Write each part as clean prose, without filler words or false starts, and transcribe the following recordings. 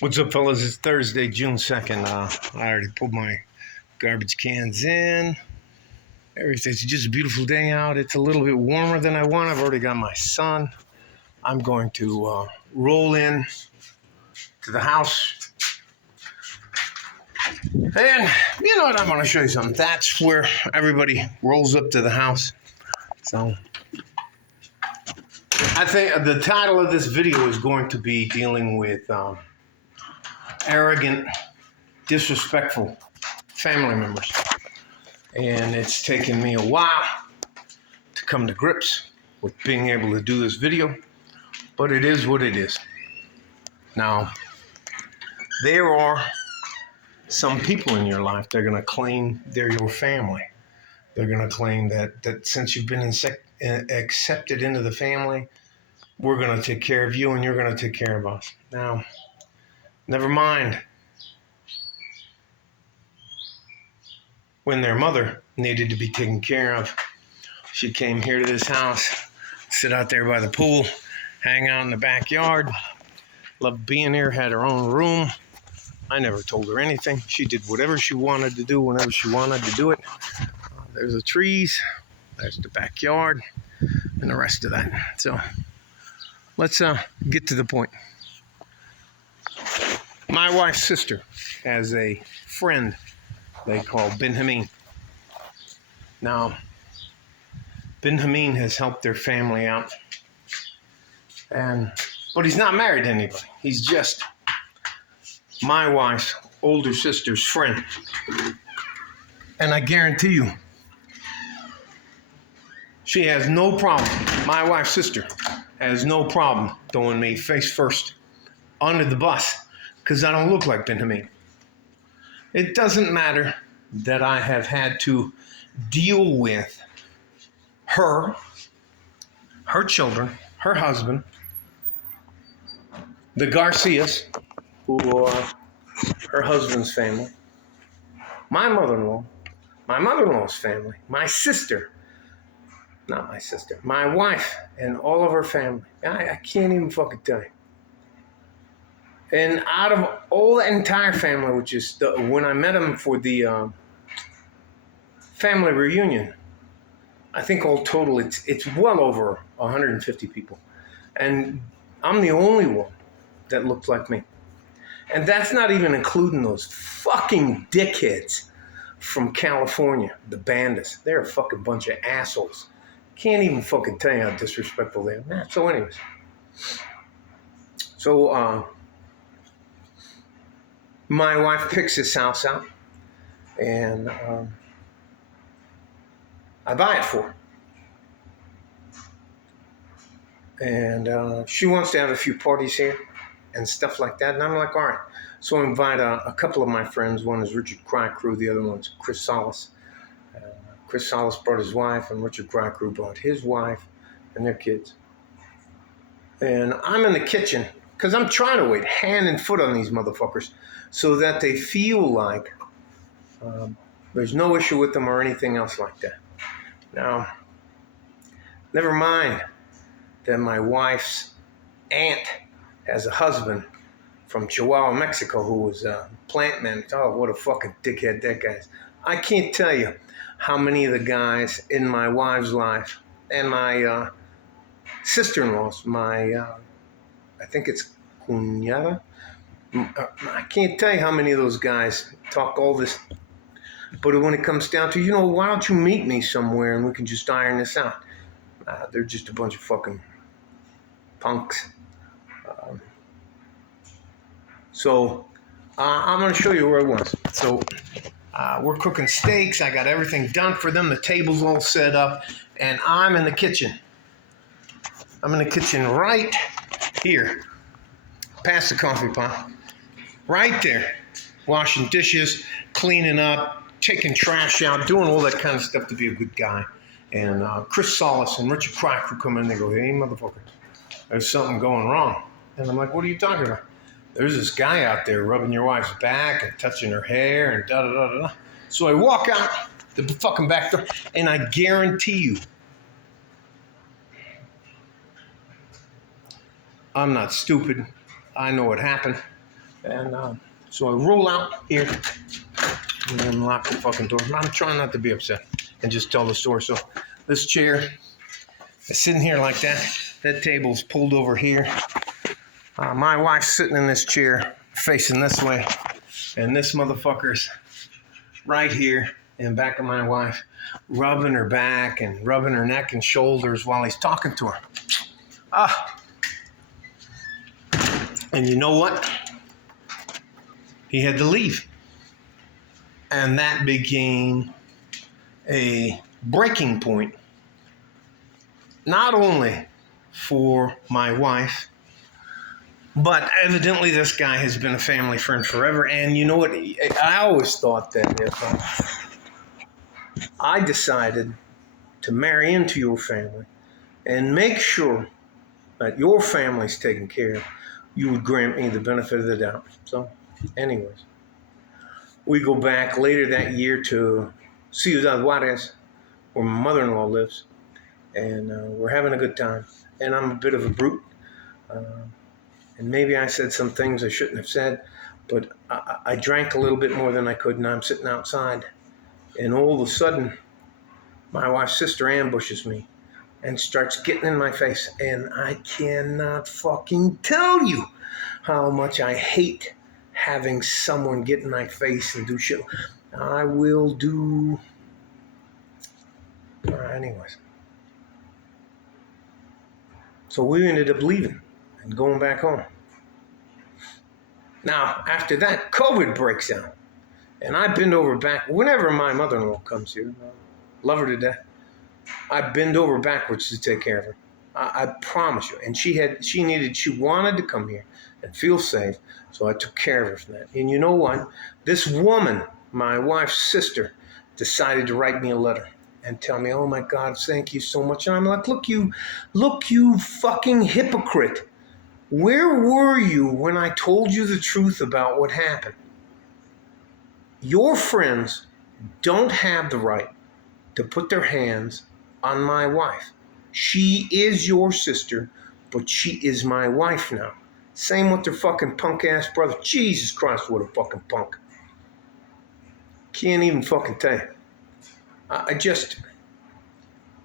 What's up, fellas? It's Thursday, June 2nd. I already put my garbage cans in. It's just a beautiful day out. It's a little bit warmer than I want. I've already got my son. I'm going to roll in to the house. And you know what? I'm going to show you something. That's where everybody rolls up to the house. So I think the title of this video is going to be dealing with arrogant, disrespectful family members. And it's taken me a while to come to grips with being able to do this video, but it is what it is. Now, there are some people in your life that are going to claim they're your family. They're going to claim that since you've been accepted into the family, we're going to take care of you and you're going to take care of us. Now, never mind when their mother needed to be taken care of. She came here to this house, sit out there by the pool, hang out in the backyard. Loved being here, had her own room. I never told her anything. She did whatever she wanted to do whenever she wanted to do it. There's the trees, there's the backyard, and the rest of that. So let's get to the point. My wife's sister has a friend they call Ben Hameen. Now, Ben Hameen has helped their family out, but he's not married to anybody. He's just my wife's older sister's friend. And I guarantee you, she has no problem, my wife's sister has no problem throwing me face first under the bus because I don't look like Ben Hameen. It doesn't matter that I have had to deal with her children, her husband, the Garcias, who are her husband's family, my mother-in-law, my mother-in-law's family, my sister, not my sister, my wife, and all of her family. I can't even fucking tell you. And out of all the entire family, which is when I met them for the family reunion, I think all total it's well over 150 people. And I'm the only one that looked like me. And that's not even including those fucking dickheads from California, the Bandas. They're a fucking bunch of assholes. Can't even fucking tell you how disrespectful they are. So anyways. So, my wife picks this house out, and I buy it for her. And she wants to have a few parties here and stuff like that. And I'm like, all right. So I invite a couple of my friends. One is Richard Crycrew. The other one's Chris Solis. Chris Solis brought his wife, and Richard Crycrew brought his wife and their kids. And I'm in the kitchen because I'm trying to wait hand and foot on these motherfuckers so that they feel like there's no issue with them or anything else like that. Now, never mind that my wife's aunt has a husband from Chihuahua, Mexico, who was a plant manager. Oh, what a fucking dickhead that guy is. I can't tell you how many of the guys in my wife's life and my sister-in-law's, I think it's cuñada. I can't tell you how many of those guys talk all this. But when it comes down to, why don't you meet me somewhere and we can just iron this out? They're just a bunch of fucking punks. So I'm going to show you where I was. So we're cooking steaks. I got everything done for them. The table's all set up. And I'm in the kitchen. I'm in the kitchen right here. Past the coffee pot. Right there. Washing dishes, cleaning up, taking trash out, doing all that kind of stuff to be a good guy. And Chris Solis and Richard Crycrew come in and they go, hey, motherfucker, there's something going wrong. And I'm like, what are you talking about? There's this guy out there rubbing your wife's back and touching her hair and da-da-da-da-da. So I walk out the fucking back door, and I guarantee you, I'm not stupid. I know what happened. And so I roll out here and then lock the fucking door. I'm trying not to be upset and just tell the story. So this chair is sitting here like that. That table's pulled over here. My wife's sitting in this chair facing this way. And this motherfucker's right here in back of my wife, rubbing her back and rubbing her neck and shoulders while he's talking to her. And you know what? He had to leave. And that became a breaking point, not only for my wife, but evidently this guy has been a family friend forever. And you know what? I always thought that if I decided to marry into your family and make sure that your family's taken care of, you would grant me the benefit of the doubt. So, anyways, we go back later that year to Ciudad Juarez, where my mother-in-law lives, and we're having a good time. And I'm a bit of a brute, and maybe I said some things I shouldn't have said, but I drank a little bit more than I could, and I'm sitting outside, and all of a sudden, my wife's sister ambushes me and starts getting in my face, and I cannot fucking tell you how much I hate having someone get in my face and do shit. I will do... anyways. So we ended up leaving and going back home. Now, after that, COVID breaks out. And I bend over back. Whenever my mother-in-law comes here, love her to death, I bend over backwards to take care of her. I promise you. And she wanted to come here and feel safe, so I took care of her from that. And you know what? This woman, my wife's sister, decided to write me a letter and tell me, oh my God, thank you so much. And I'm like, look, you fucking hypocrite. Where were you when I told you the truth about what happened? Your friends don't have the right to put their hands on my wife. She is your sister, but she is my wife now. Same with their fucking punk ass brother. Jesus Christ, what a fucking punk. Can't even fucking tell you.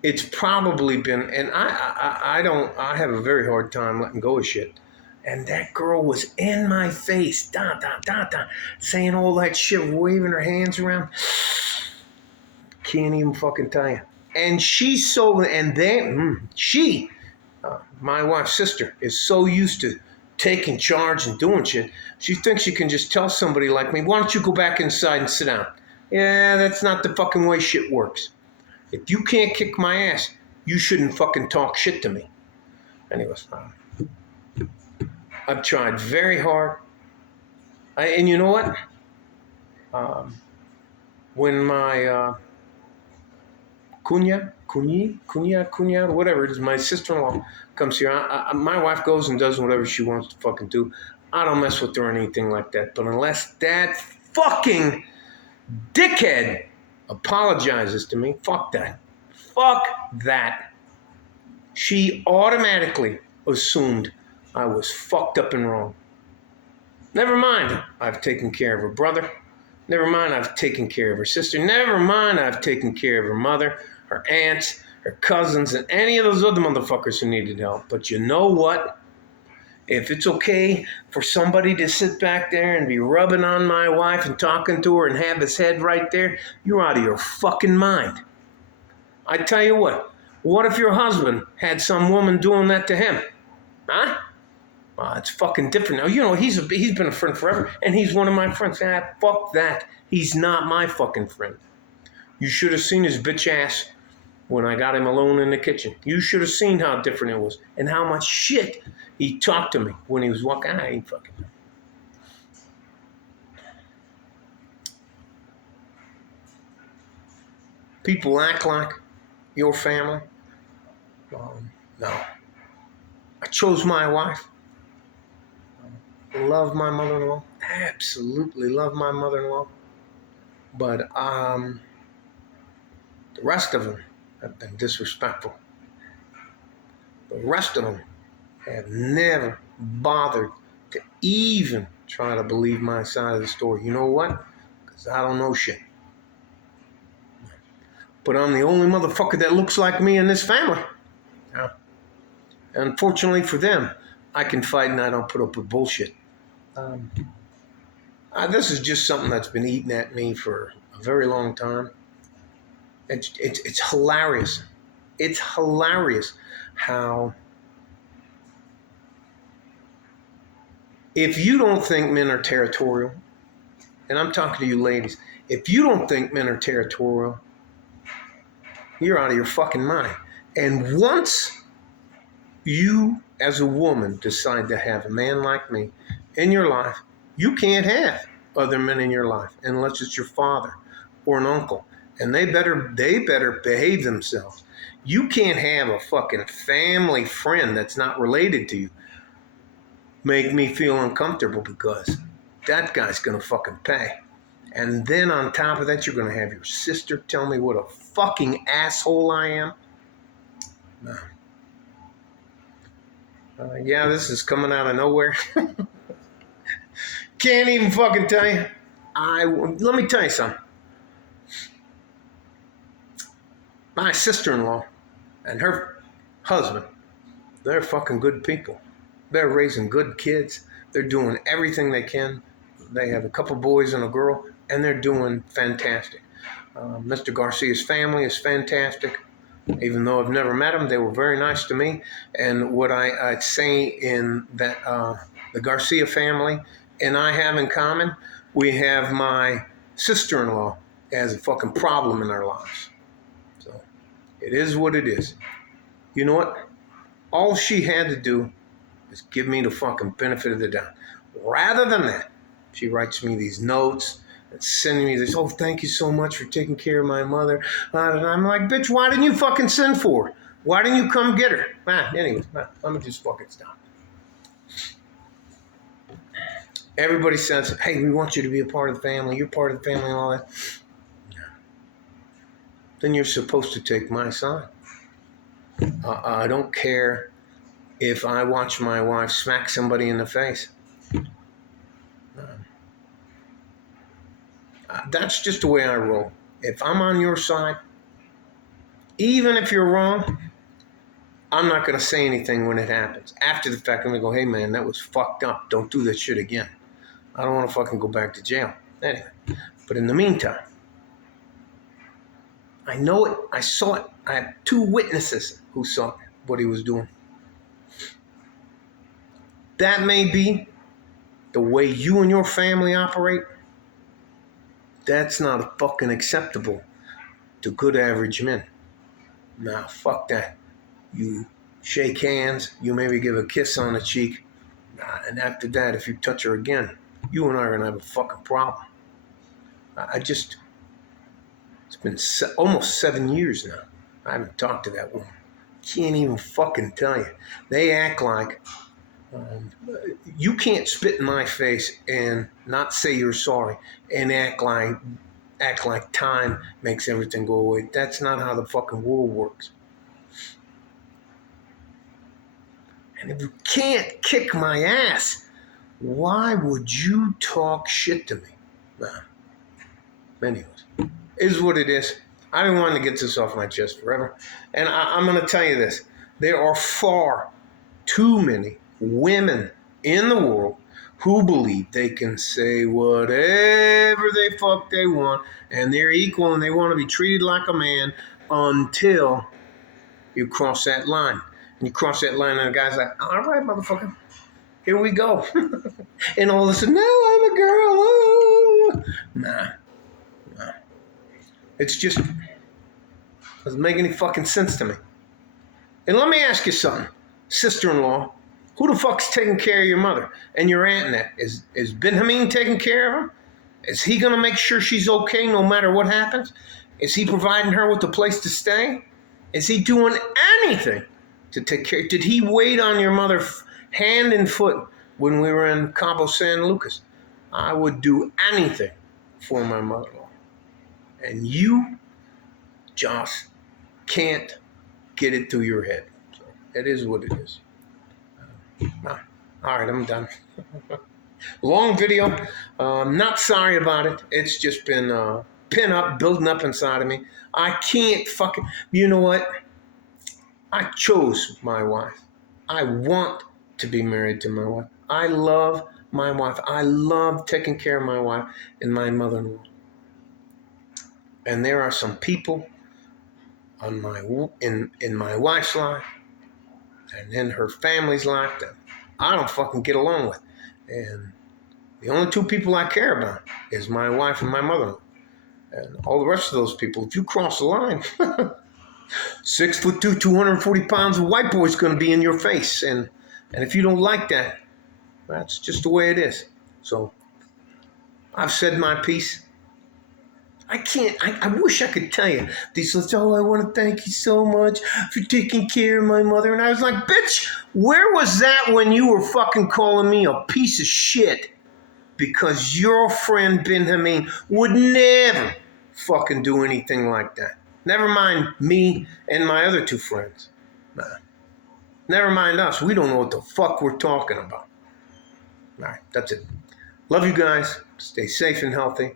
It's probably been, and I have a very hard time letting go of shit. And that girl was in my face, saying all that shit, waving her hands around. Can't even fucking tell you. And she's so, and then my wife's sister, is so used to taking charge and doing shit. She thinks she can just tell somebody like me, why don't you go back inside and sit down? Yeah, that's not the fucking way shit works. If you can't kick my ass, you shouldn't fucking talk shit to me. Anyways, I've tried very hard. And you know what? When my Cunha, whatever it is, my sister-in-law comes here, my wife goes and does whatever she wants to fucking do. I don't mess with her or anything like that. But unless that fucking dickhead apologizes to me, fuck that. Fuck that. She automatically assumed I was fucked up and wrong. Never mind, I've taken care of her brother. Never mind, I've taken care of her sister. Never mind, I've taken care of her mother, her aunts, her cousins, and any of those other motherfuckers who needed help. But you know what? If it's okay for somebody to sit back there and be rubbing on my wife and talking to her and have his head right there, you're out of your fucking mind. I tell you what if your husband had some woman doing that to him? Huh? It's fucking different now. You know, he's been a friend forever, and he's one of my friends. Fuck that. He's not my fucking friend. You should have seen his bitch ass when I got him alone in the kitchen. You should have seen how different it was and how much shit he talked to me when he was walking. I ain't fucking. People act like your family. No. I chose my wife. Love my mother-in-law. Absolutely love my mother-in-law. But the rest of them have been disrespectful. The rest of them have never bothered to even try to believe my side of the story. You know what? Because I don't know shit. But I'm the only motherfucker that looks like me in this family. Yeah. Unfortunately for them, I can fight and I don't put up with bullshit. This is just something that's been eating at me for a very long time. It's hilarious. It's hilarious how if you don't think men are territorial, and I'm talking to you ladies, if you don't think men are territorial, you're out of your fucking mind. And once you, as a woman, decide to have a man like me in your life, you can't have other men in your life unless it's your father or an uncle. And they better behave themselves. You can't have a fucking family friend that's not related to you make me feel uncomfortable because that guy's gonna fucking pay. And then on top of that, you're gonna have your sister tell me what a fucking asshole I am. No. Yeah, this is coming out of nowhere. Can't even fucking tell you. Let me tell you something. My sister-in-law and her husband, they're fucking good people. They're raising good kids. They're doing everything they can. They have a couple boys and a girl, and they're doing fantastic. Mr. Garcia's family is fantastic. Even though I've never met them, they were very nice to me. And what I'd say in that the Garcia family and I have in common, we have my sister-in-law as a fucking problem in our lives. So it is what it is. You know what? All she had to do is give me the fucking benefit of the doubt. Rather than that, she writes me these notes and sending me this, oh, thank you so much for taking care of my mother. And I'm like, bitch, why didn't you fucking send for her? Why didn't you come get her? Anyways, I'm going to just fucking stop. Everybody says, hey, we want you to be a part of the family. You're part of the family and all that. Then you're supposed to take my side. I don't care if I watch my wife smack somebody in the face. That's just the way I roll. If I'm on your side, even if you're wrong, I'm not going to say anything when it happens. After the fact, I'm going to go, hey, man, that was fucked up. Don't do that shit again. I don't want to fucking go back to jail. Anyway, but in the meantime, I know it. I saw it. I have 2 witnesses who saw what he was doing. That may be the way you and your family operate. That's not fucking acceptable to good average men. Nah, fuck that. You shake hands, you maybe give a kiss on the cheek, and after that, if you touch her again, you and I are going to have a fucking problem. It's been almost 7 years now. I haven't talked to that woman. Can't even fucking tell you. They act like you can't spit in my face and not say you're sorry and act like time makes everything go away. That's not how the fucking world works. And if you can't kick my ass, why would you talk shit to me? Nah. Anyways, is what it is. I didn't want to get this off my chest forever. And I'm going to tell you this. There are far too many women in the world who believe they can say whatever they fuck they want and they're equal and they want to be treated like a man until you cross that line. And you cross that line and the guy's like, all right, motherfucker, here we go. And all of a sudden, no, I'm a girl. Oh. Nah. It doesn't make any fucking sense to me. And let me ask you something. Sister-in-law, who the fuck's taking care of your mother and your aunt and that? Is Benjamin taking care of her? Is he going to make sure she's okay no matter what happens? Is he providing her with a place to stay? Is he doing anything to take care? Did he wait on your mother hand and foot when we were in Cabo San Lucas? I would do anything for my mother-in-law. And you just can't get it through your head. So it is what it is. All right, I'm done. Long video. Not sorry about it. It's just been pin up, building up inside of me. I can't fucking. You know what? I chose my wife. I want to be married to my wife. I love my wife. I love taking care of my wife and my mother-in-law. And there are some people on in my wife's life and in her family's life that I don't fucking get along with. And the only two people I care about is my wife and my mother-in-law. And all the rest of those people, if you cross the line, 6'2", 240 pounds of white boy's going to be in your face. And if you don't like that, that's just the way it is. So I've said my piece. I can't, I wish I could tell you. These says, oh, I want to thank you so much for taking care of my mother. And I was like, bitch, where was that when you were fucking calling me a piece of shit? Because your friend Ben Hameen would never fucking do anything like that. Never mind me and my other two friends. Nah. Never mind us. We don't know what the fuck we're talking about. All right, that's it. Love you guys. Stay safe and healthy.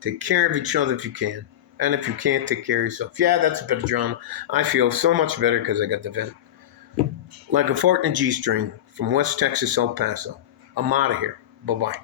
Take care of each other if you can. And if you can't, take care of yourself. Yeah, that's a bit of drama. I feel so much better because I got the vent. Like a fart in a G-string from West Texas, El Paso. I'm out of here. Bye-bye.